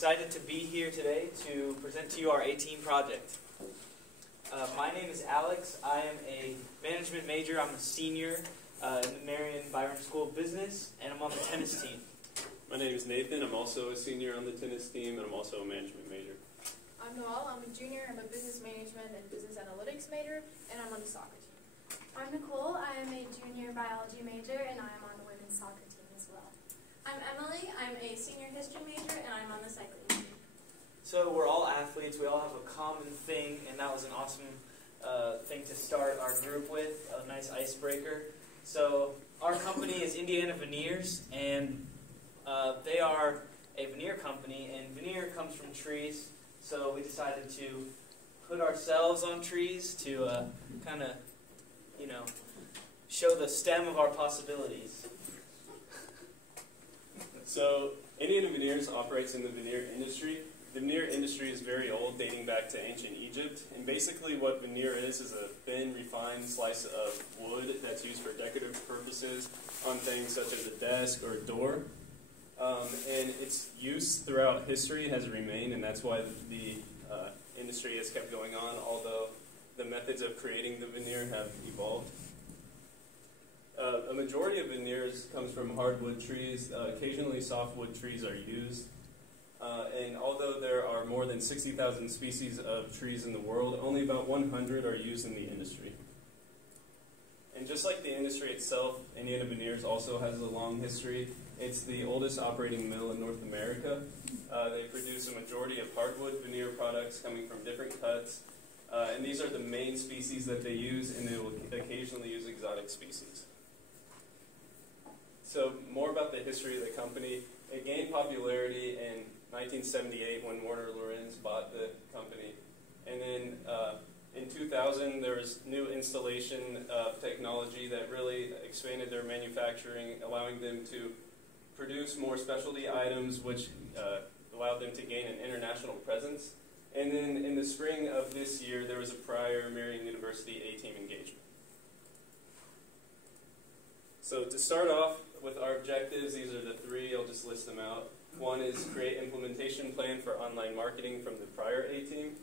excited to be here today to present to you our A-Team project. My name is Alex. I am a management major. I'm a senior in the Marian School of Business, and I'm on the tennis team. My name is Nathan. I'm also a senior on the tennis team, and I'm also a management major. I'm Noel. I'm a junior. I'm a business management and business analytics major, and I'm on the soccer team. I'm Nicole. I am a junior biology major, and I am on the women's soccer team as well. I'm Emily. I'm a senior history major, and I'm on the cycling team. So we're all athletes. We all have a common thing, and that was an awesome thing to start our group with, a nice icebreaker. So our company is Indiana Veneers, and they are a veneer company, and veneer comes from trees. So we decided to put ourselves on trees to kind of, show the stem of our possibilities. So Indiana Veneers operates in the veneer industry. The veneer industry is very old, dating back to ancient Egypt. And basically what veneer is a thin, refined slice of wood that's used for decorative purposes on things such as a desk or a door. And its use throughout history has remained, and that's why the industry has kept going on, although the methods of creating the veneer have evolved. A majority of veneers comes from hardwood trees. Occasionally softwood trees are used. And although there are more than 60,000 species of trees in the world, only about 100 are used in the industry. And just like the industry itself, Indiana Veneers also has a long history. It's the oldest operating mill in North America. They produce a majority of hardwood veneer products coming from different cuts. And these are the main species that they use, and they will occasionally use exotic species. So more about the history of the company. It gained popularity in 1978 when Warner Lorenz bought the company. And then in 2000 there was new installation of technology that really expanded their manufacturing, allowing them to produce more specialty items, which allowed them to gain an international presence. And then in the spring of this year there was a prior Marian University A-Team engagement. So to start off with our objectives, these are the three, I'll just list them out. One is create implementation plan for online marketing from the prior A-Team.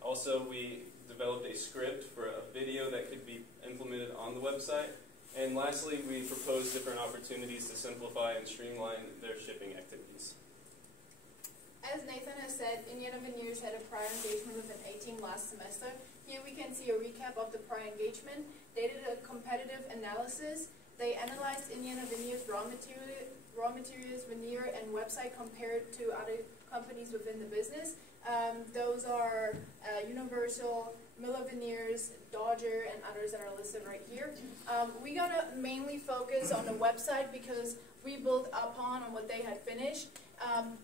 Also, we developed a script for a video that could be implemented on the website. And lastly, we proposed different opportunities to simplify and streamline their shipping activities. As Nathan has said, Indiana Veneers had a prior engagement with an A-Team last semester. Here we can see a recap of the prior engagement. They did a competitive analysis. They analyzed Indiana Veneers' raw materials, veneer, and website compared to other companies within the business. Those are Universal, Miller Veneers, Dodger, and others that are listed right here. We're going to mainly focus on the website because we built upon what they had finished.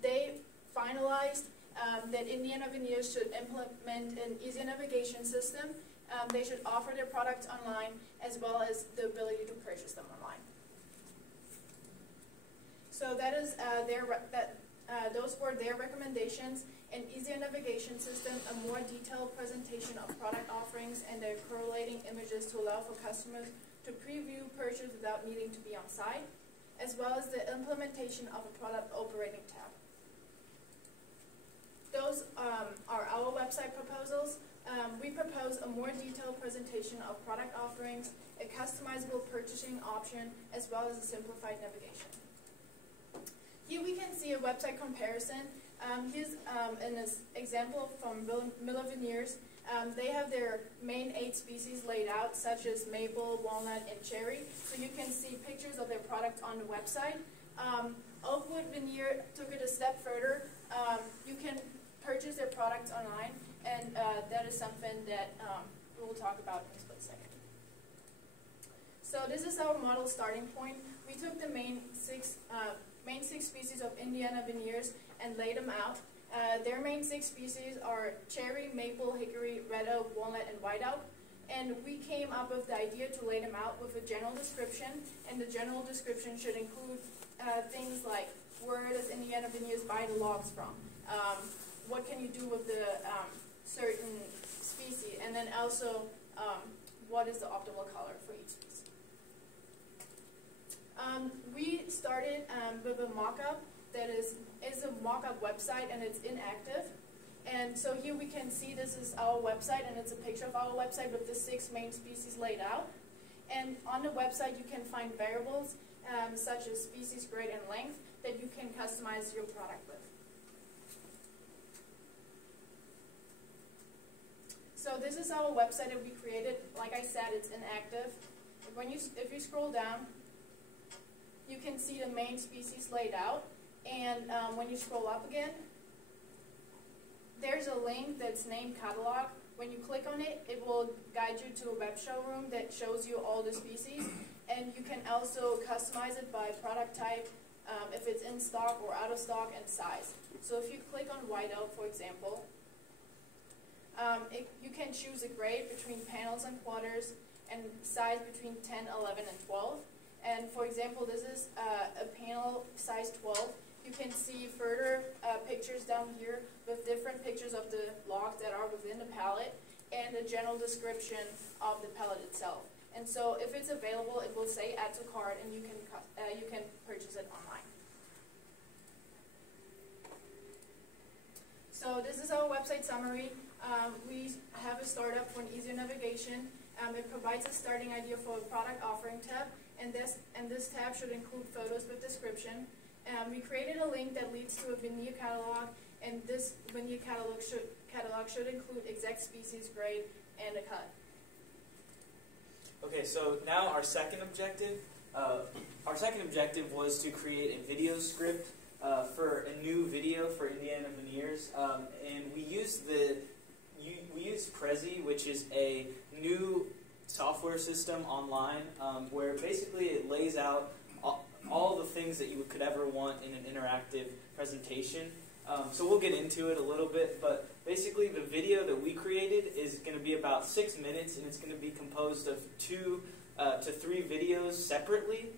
They finalized that Indiana Veneers should implement an easy navigation system. They should offer their products online as well as the ability to purchase them online. So that is those were their recommendations: an easier navigation system, a more detailed presentation of product offerings, and their correlating images to allow for customers to preview purchase without needing to be on site, as well as the implementation of a product operating tab. Those are our website proposals. We propose a more detailed presentation of product offerings, a customizable purchasing option, as well as a simplified navigation. Here we can see a website comparison. Here's an example from Miller Veneers. They have their main 8 species laid out, such as maple, walnut, and cherry. So you can see pictures of their product on the website. Oakwood Veneer took it a step further. You can purchase their products online, and that is something that we will talk about in a split second. So this is our model starting point. We took the main six species of Indiana Veneers and laid them out. Their main 6 species are cherry, maple, hickory, red oak, walnut, and white oak. And we came up with the idea to lay them out with a general description, and the general description should include things like where does Indiana Veneers buy the logs from, what can you do with the certain species, and then also what is the optimal color for each species. We started with a mock-up that is a mock-up website and it's inactive. And so here we can see this is our website, and it's a picture of our website with the 6 main species laid out. And on the website you can find variables such as species, grade, and length that you can customize your product with. So this is our website that we created. Like I said, it's inactive. If you scroll down, you can see the main species laid out. And when you scroll up again, there's a link that's named Catalog. When you click on it, it will guide you to a web showroom that shows you all the species. And you can also customize it by product type, if it's in stock or out of stock, and size. So if you click on white elk, for example, you can choose a grade between panels and quarters, and size between 10, 11, and 12. And for example, this is a panel size 12. You can see further pictures down here with different pictures of the logs that are within the pallet and a general description of the pallet itself. And so if it's available, it will say add to cart, and you can purchase it online. So this is our website summary. We have a startup for an easier navigation. It provides a starting idea for a product offering tab, and this tab should include photos with description. We created a link that leads to a veneer catalog, and this veneer catalog should include exact species, grade, and a cut. Okay, so now our second objective. Our second objective was to create a video script for a new video for Indiana Veneers, and we used Prezi, which is a new software system online, where basically it lays out all the things that you could ever want in an interactive presentation. So we'll get into it a little bit, but basically the video that we created is going to be about 6 minutes, and it's going to be composed of 2 to 3 videos separately.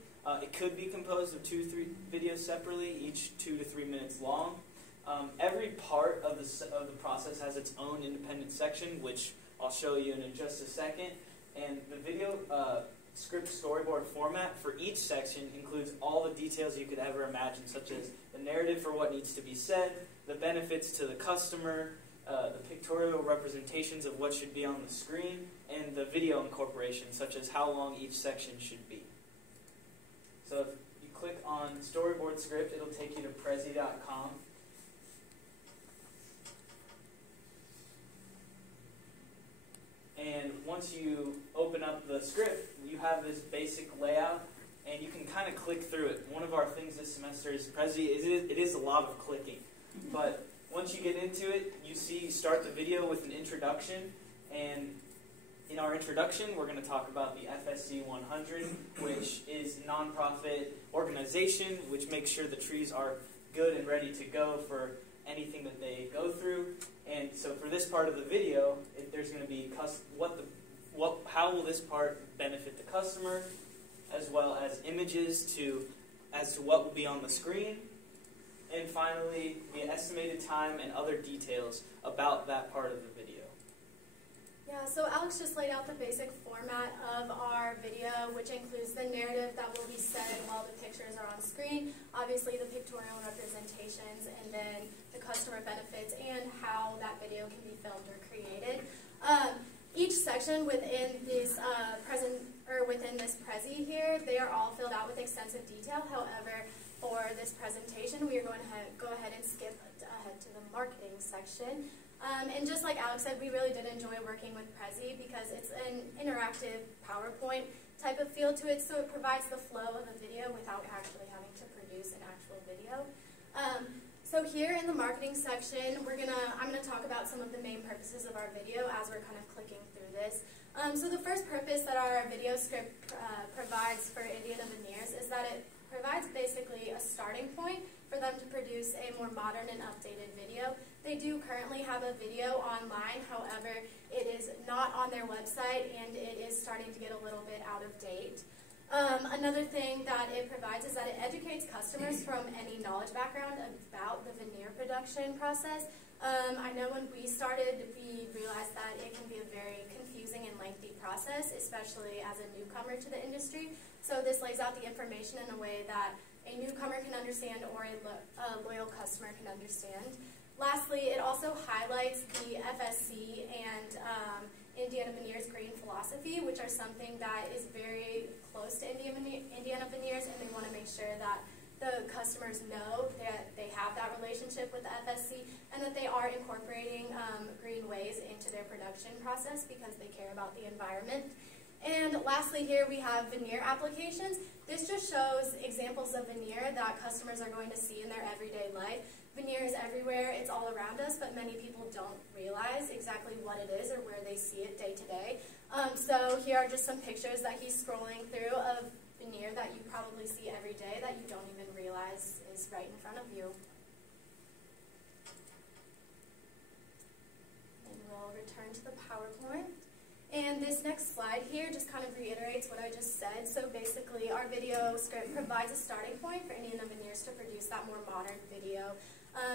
It could be composed of 2 to 3 videos separately, each 2 to 3 minutes long. Every part of the process has its own independent section, which I'll show you in just a second. And the video script storyboard format for each section includes all the details you could ever imagine, such as the narrative for what needs to be said, the benefits to the customer, the pictorial representations of what should be on the screen, and the video incorporation, such as how long each section should be. So if you click on storyboard script, it'll take you to Prezi.com. And once you open up the script, you have this basic layout, and you can kind of click through it. One of our things this semester is Prezi. It is a lot of clicking. But once you get into it, you start the video with an introduction. And in our introduction, we're going to talk about the FSC 100, which is a nonprofit organization which makes sure the trees are good and ready to go for anything that they go through. And so for this part of the video, there's going to be how will this part benefit the customer, as well as images as to what will be on the screen, and finally the estimated time and other details about that part of the video. Yeah, so Alex just laid out the basic format of our video, which includes the narrative that will be said while the pictures are on screen, obviously the pictorial representations, and then the customer benefits and how that video can be filmed or created. Each section within this within this Prezi here, they are all filled out with extensive detail. However, for this presentation, we are going to go ahead and skip ahead to the marketing section. And just like Alex said, we really did enjoy working with Prezi because it's an interactive PowerPoint type of feel to it, so it provides the flow of a video without actually having to produce an actual video. So here in the marketing section, I'm gonna talk about some of the main purposes of our video as we're kind of clicking through this. So the first purpose that our video script provides for Indiana Veneers is that it provides basically a starting point for them to produce a more modern and updated video. They do currently have a video online, however, it is not on their website and it is starting to get a little bit out of date. Another thing that it provides is that it educates customers from any knowledge background about the veneer production process. I know when we started, we realized that it can be a very confusing and lengthy process, especially as a newcomer to the industry. So this lays out the information in a way that a newcomer can understand or a loyal customer can understand. Lastly, it also highlights the FSC and Indiana Veneers green philosophy, which are something that is very close to Indiana Veneers, and they want to make sure that the customers know that they have that relationship with the FSC and that they are incorporating green ways into their production process because they care about the environment. And lastly here we have veneer applications. This just shows examples of veneer that customers are going to see in their everyday life. Veneer is everywhere, it's all around us, but many people don't realize exactly what it is or where they see it day to day. So here are just some pictures that he's scrolling through of veneer that you probably see every day that you don't even realize is right in front of you. And we'll return to the PowerPoint. And this next slide here just kind of reiterates what I just said. So basically our video script provides a starting point for Indiana Veneers to produce that more modern video.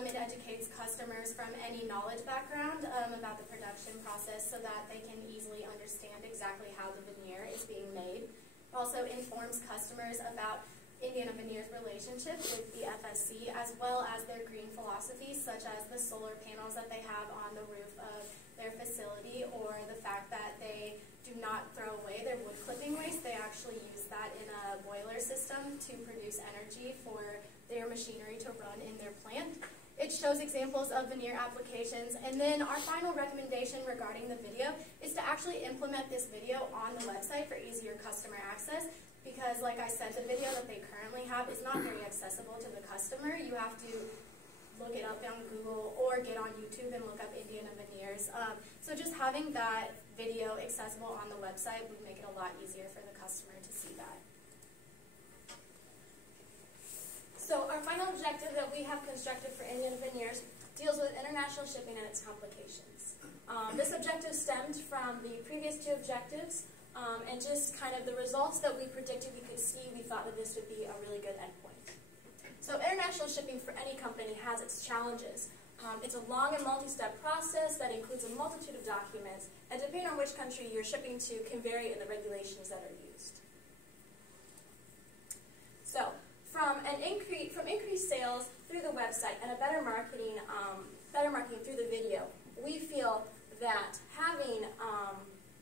It educates customers from any knowledge background about the production process so that they can easily understand exactly how the veneer is being made. It also informs customers about Indiana Veneers' relationship with the FSC as well as their green philosophies, such as the solar panels that they have on the roof of their facility, or the fact that they do not throw away their wood clipping waste. They actually use that in a boiler system to produce energy for their machinery to run in their plant. It shows examples of veneer applications, and then our final recommendation regarding the video is to actually implement this video on the website for easier customer access, because like I said, the video that they currently have is not very accessible to the customer. You have to look it up on Google or get on YouTube and look up Indiana Veneers. So just having that video accessible on the website would make it a lot easier for the customer to see that. So our final objective that we have constructed for Indiana Veneers deals with international shipping and its complications. This objective stemmed from the previous two objectives, and just kind of the results that we predicted we could see, we thought that this would be a really good endpoint. So international shipping for any company has its challenges. It's a long and multi-step process that includes a multitude of documents, and depending on which country you're shipping to can vary in the regulations that are used. So, from increased sales through the website and a better marketing through the video, we feel that having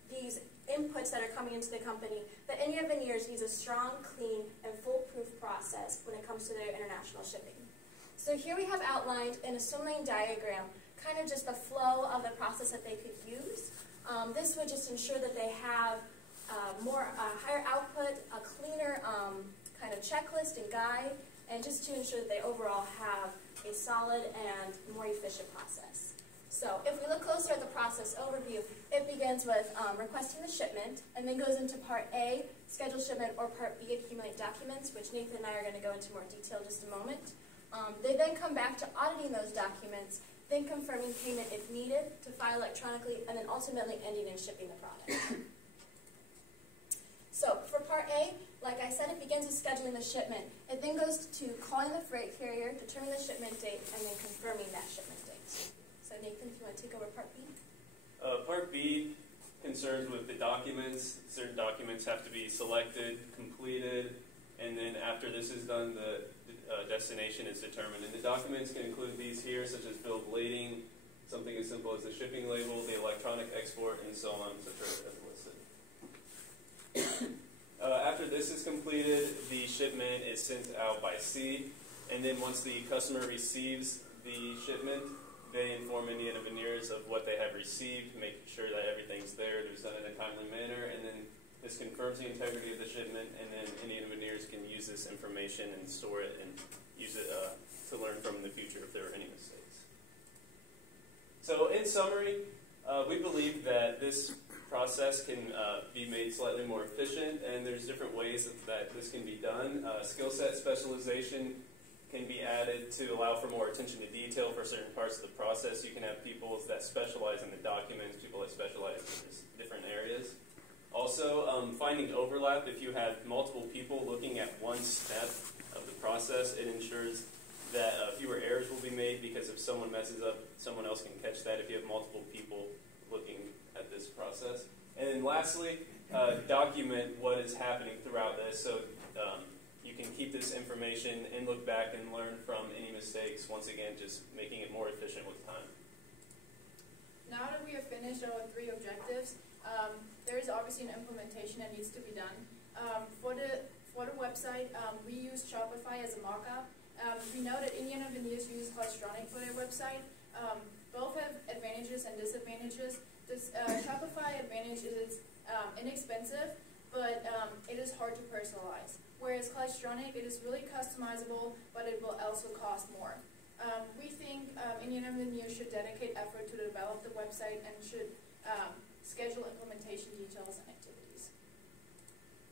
these inputs that are coming into the company, that Indiana Veneers needs a strong, clean, and foolproof process when it comes to their international shipping. So here we have outlined in a swim lane diagram kind of just the flow of the process that they could use. This would just ensure that they have higher output, a cleaner kind of checklist and guide, and just to ensure that they overall have a solid and more efficient process. So if we look closer at the process overview, it begins with requesting the shipment, and then goes into Part A, schedule shipment, or Part B, accumulate documents, which Nathan and I are going to go into more detail in just a moment. They then come back to auditing those documents, then confirming payment if needed, to file electronically, and then ultimately ending and shipping the product. So for Part A, like I said, it begins with scheduling the shipment. It then goes to calling the freight carrier, determining the shipment date, and then confirming that shipment date. So Nathan, if you want to take over Part B. Part B concerns with the documents. Certain documents have to be selected, completed, and then after this is done, the destination is determined. And the documents can include these here, such as bill of lading, something as simple as the shipping label, the electronic export, and so on, such as listed. After this is completed, the shipment is sent out by sea, and then once the customer receives the shipment, they inform Indiana Veneers of what they have received, making sure that everything's there, it was done in a timely manner, and then this confirms the integrity of the shipment, and then Indiana Veneers can use this information and store it and use it to learn from in the future if there are any mistakes. So in summary, we believe that this process can be made slightly more efficient, and there's different ways that this can be done. Skill set specialization can be added to allow for more attention to detail for certain parts of the process. You can have people that specialize in the documents, people that specialize in different areas. Also, finding overlap. If you have multiple people looking at one step of the process, it ensures that fewer errors will be made, because if someone messes up, someone else can catch that if you have multiple people looking at this process. And then lastly, document what is happening throughout this, so you can keep keep this information and look back and learn from any mistakes. Once again, just making it more efficient with time. Now that we are finished our 3 objectives, there is obviously an implementation that needs to be done. For the website, we use Shopify as a mock-up. We know that Indiana Veneers use Cloudstronic for their website. Both have advantages and disadvantages. This Shopify advantage is it's inexpensive, but it is hard to personalize. Whereas Cloudstronic, it is really customizable, but it will also cost more. We think Indiana Veneers should dedicate effort to develop the website and should schedule implementation details and activities.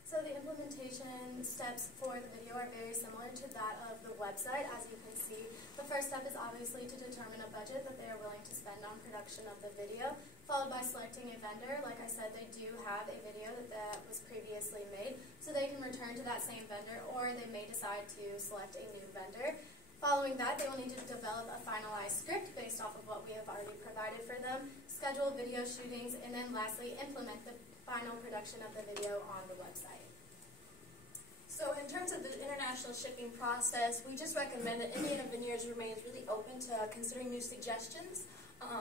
So the implementation steps for the video are very similar to that of the website. As you can see, the first step is obviously to determine a budget that they are willing to spend on production of the video, followed by selecting a vendor. Like I said, they do have a video that was previously made, so they can return to that same vendor, or they may decide to select a new vendor. Following that, they will need to develop a finalized script based off of what we have already provided for them, schedule video shootings, and then lastly, implement the final production of the video on the website. So in terms of the international shipping process, we just recommend that Indiana Veneers remains really open to considering new suggestions.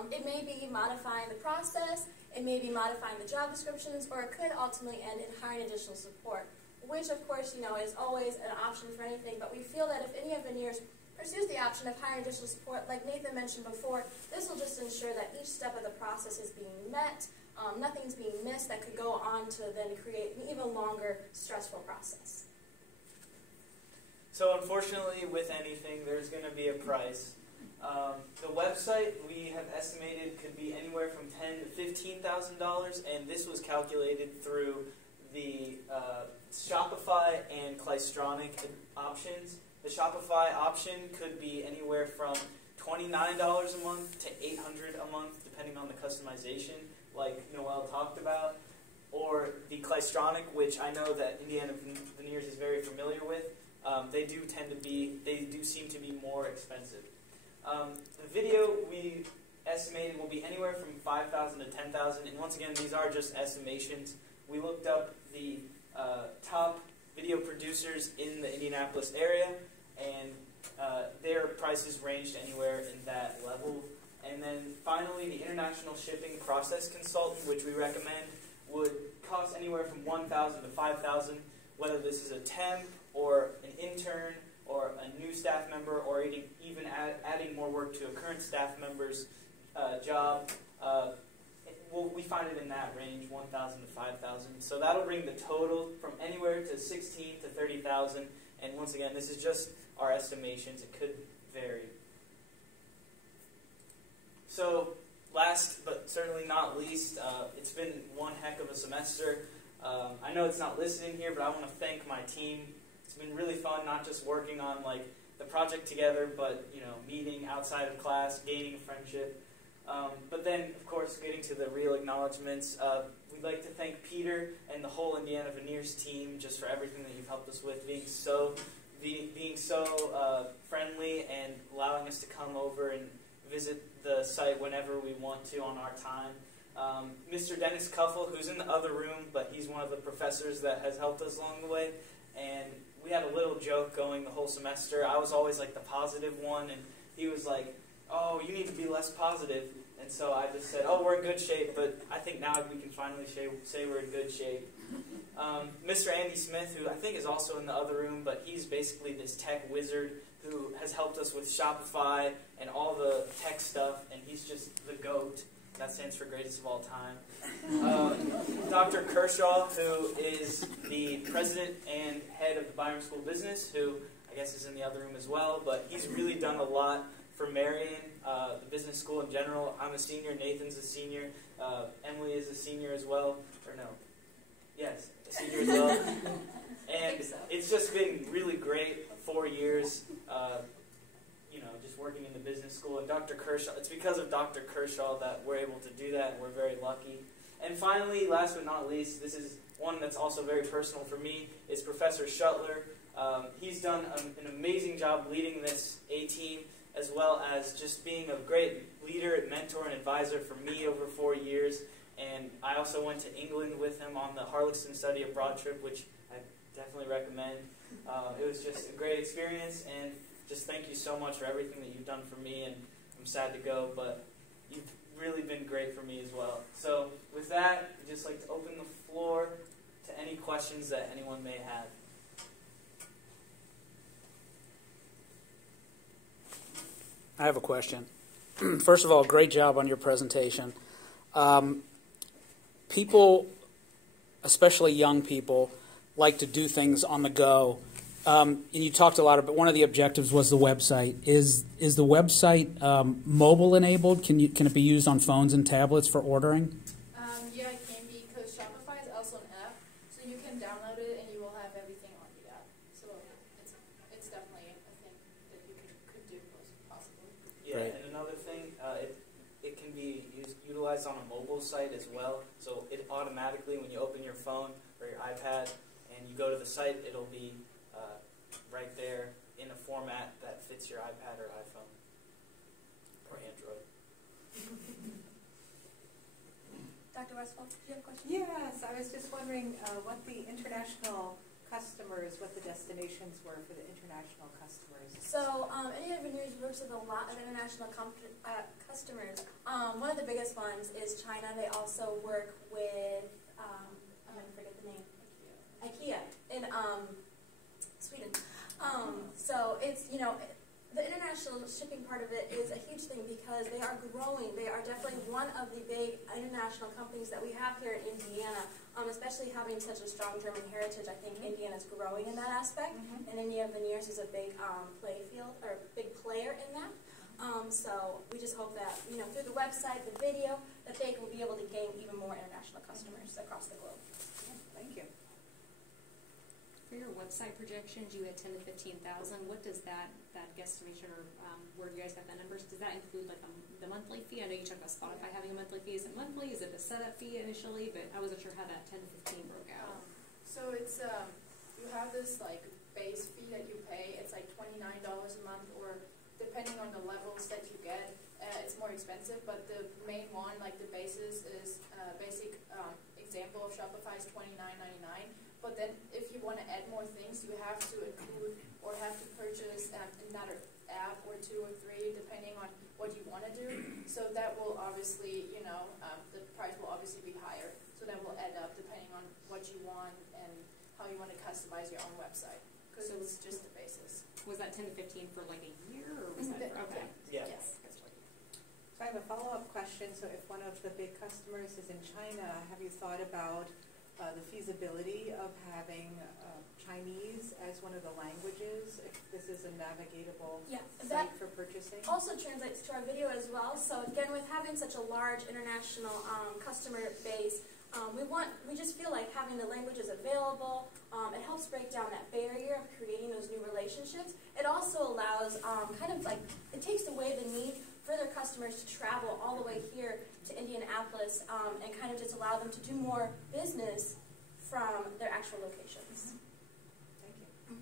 It may be modifying the process, it may be modifying the job descriptions, or it could ultimately end in hiring additional support, which of course, is always an option for anything, but we feel that if Indiana Veneers pursues the option of hiring additional support, like Nathan mentioned before, this will just ensure that each step of the process is being met, nothing's being missed that could go on to then create an even longer, stressful process. So unfortunately, with anything, there's going to be a price. The website we have estimated could be anywhere from $10,000 to $15,000, and this was calculated through the Shopify and Cloudstronic options. The Shopify option could be anywhere from $29 a month to $800 a month, depending on the customization, like Noel talked about, or the Cloudstronic, which I know that Indiana Veneers is very familiar with. They do seem to be more expensive. The video we estimated will be anywhere from $5,000 to $10,000, and once again, these are just estimations. We looked up the top video producers in the Indianapolis area, and their prices ranged anywhere in that level. And then finally, the international shipping process consultant, which we recommend, would cost anywhere from $1,000 to $5,000, whether this is a temp or an intern or a new staff member, or even adding more work to a current staff member's job. We find it in that range, $1,000 to $5,000. So that'll bring the total from anywhere to $16,000 to $30,000. And once again, this is just our estimations. It could vary. So last but certainly not least, it's been one heck of a semester. I know it's not listed in here, but I want to thank my team. It's been really fun, not just working on the project together, but meeting outside of class, gaining a friendship. But then, of course, getting to the real acknowledgments, we'd like to thank Peter and the whole Indiana Veneers team just for everything that you've helped us with, being so friendly and allowing us to come over and visit the site whenever we want to on our time. Mr. Dennis Cuffle, who's in the other room, but he's one of the professors that has helped us along the way, and we had a little joke going the whole semester. I was always the positive one, and he was like, "Oh, you need to be less positive." And so I just said, "Oh, we're in good shape," but I think now we can finally say we're in good shape. Mr. Andy Smith, who I think is also in the other room, but he's basically this tech wizard who has helped us with Shopify and all the tech stuff, and he's just the GOAT. That stands for greatest of all time. Dr. Kershaw, who is the president and head of the Byram School of Business, who I guess is in the other room as well, but he's really done a lot for Marian, the business school in general. I'm a senior, Nathan's a senior, Emily is a senior as well, or no? Yes, a senior as well. And it's just been really great 4 years, just working in the business school. And Dr. Kershaw, it's because of Dr. Kershaw that we're able to do that, and we're very lucky. And finally, last but not least, this is one that's also very personal for me, is Professor Shuttler. He's done an amazing job leading this A-team, as well as just being a great leader, mentor, and advisor for me over 4 years. And I also went to England with him on the Harlexton Study Abroad trip, which I definitely recommend. It was just a great experience, and just thank you so much for everything that you've done for me, and I'm sad to go, but you've really been great for me as well. So with that, I'd just like to open the floor to any questions that anyone may have. I have a question. First of all, great job on your presentation. People, especially young people, like to do things on the go. And you talked a lot about, one of the objectives was the website. Is the website mobile enabled? Can it be used on phones and tablets for ordering? Yeah, it can be, because Shopify is also an app, so you can download it and you will have everything on the app. So it's definitely a thing that you could do possibly. Yeah, Right. and another thing, it can be utilized on a mobile site as well. So it automatically, when you open your phone or your iPad and you go to the site, it'll be right there in a format that fits your iPad or iPhone or Android. Dr. Westphal, do you have a question? Yes, I was just wondering what the international customers, what the destinations were for the international customers. So, Indian Veneers works with a lot of international customers. One of the biggest ones is China. They also work with, I'm going to forget the name, IKEA in Sweden. So it's, the international shipping part of it is a huge thing because they are growing. They are definitely one of the big international companies that we have here in Indiana, especially having such a strong German heritage. I think Indiana's growing in that aspect, and Indian Veneers is a big big player in that. So we just hope that, through the website, the video, that they will be able to gain even more international customers across the globe. Thank you. For your website projections, you had 10 to 15,000. What does that guesstimation, or where you guys got that numbers? Does that include like the monthly fee? I know you talked about Spotify having a monthly fee. Is it monthly? Is it a setup fee initially? But I wasn't sure how that 10 to 15 broke out. So it's you have this like base fee that you pay. It's like $29 a month, or depending on the levels that you get, it's more expensive. But the main one, like the basis, is basic example of Shopify is $29.99. But then if you want to add more things, you have to include or have to purchase another app or two or three, depending on what you want to do. So that will obviously, the price will obviously be higher. So that will add up depending on what you want and how you want to customize your own website. Because it's just the basis. Was that 10 to 15 for like a year, or was that for, okay? Yeah. Yes. So I have a follow-up question. So if one of the big customers is in China, have you thought about the feasibility of having Chinese as one of the languages, if this is a navigatable site for purchasing? Also translates to our video as well. So again, with having such a large international customer base, we just feel like having the languages available, it helps break down that barrier of creating those new relationships. It also allows it takes away the need for their customers to travel all the way here to Indianapolis and kind of just allow them to do more business from their actual locations. Thank you.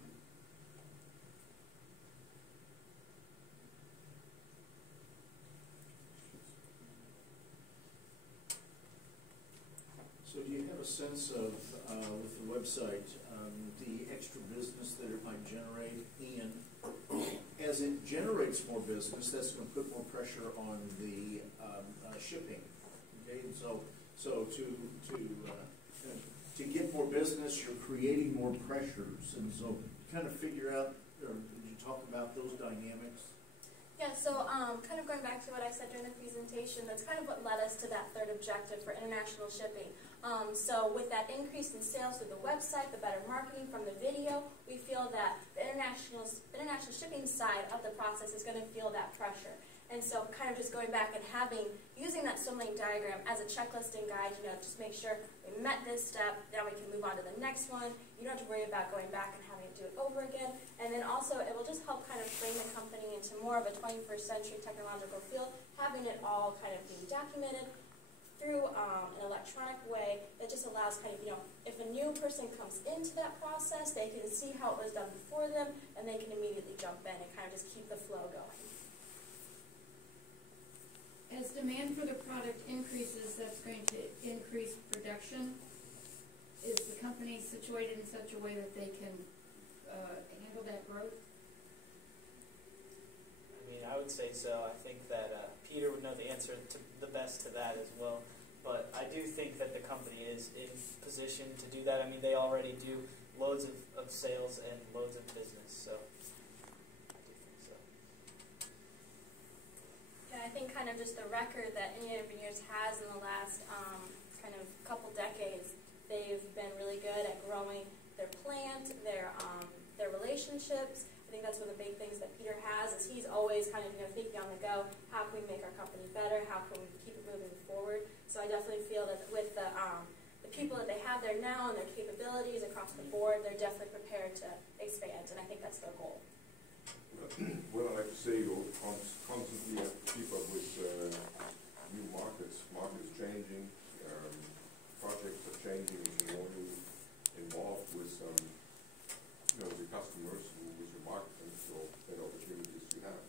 So do you have a sense of, with the website, the extra business that it might generate, and as it generates more business, that's going to put more pressure on the shipping. Okay, and so to get more business, you're creating more pressures, and so kind of figure out, or did you talk about those dynamics? Yeah, so kind of going back to what I said during the presentation, that's kind of what led us to that third objective for international shipping. So with that increase in sales through the website, the better marketing from the video, we feel that the international shipping side of the process is going to feel that pressure. And so kind of just going back and using that swim lane diagram as a checklist and guide, just make sure we met this step, now we can move on to the next one. You don't have to worry about going back and having to do it over again. And then also it will just help kind of frame the company into more of a 21st century technological field, having it all kind of being documented through an electronic way. That just allows kind of, if a new person comes into that process, they can see how it was done before them, and they can immediately jump in and kind of just keep the flow going. As demand for the product increases, that's going to increase production, is the company situated in such a way that they can handle that growth? I mean, I would say so. I think that Peter would know the answer to the best to that as well. But I do think that the company is in position to do that. I mean, they already do loads of sales and loads of business, so I do think so. Yeah, I think kind of just the record that Indiana Veneers has in the last kind of couple decades, they've been really good at growing their plant, their relationships. I think that's one of the big things that Peter has, is he's always kind of, thinking on the go, how can we make our company better, how can we keep it moving forward. So I definitely feel that with the people that they have there now and their capabilities across the board, they're definitely prepared to expand, and I think that's their goal. Well, I like to say, you'll constantly have to keep up with new markets. Markets changing, projects are changing, and you're only involved with the customers and with your marketing, so that opportunities you have.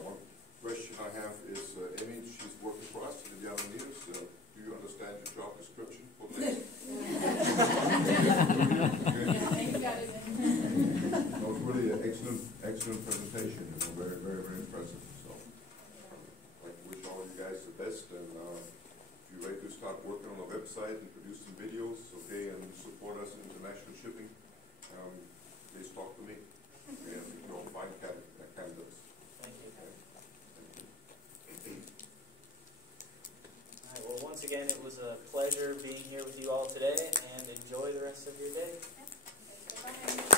One question I have is, Amy, she's working for us in the other years. Do you understand your job description for the next? That was really an excellent presentation. Very, very, very impressive. So, I'd like to wish all you guys the best. And if you're ready to start working on a website and produce some videos, okay, and support us in international shipping, please talk to me. And you'll find candidates. Thank you. All right, well, once again, it was a pleasure being here with you all today, and enjoy the rest of your day. Bye.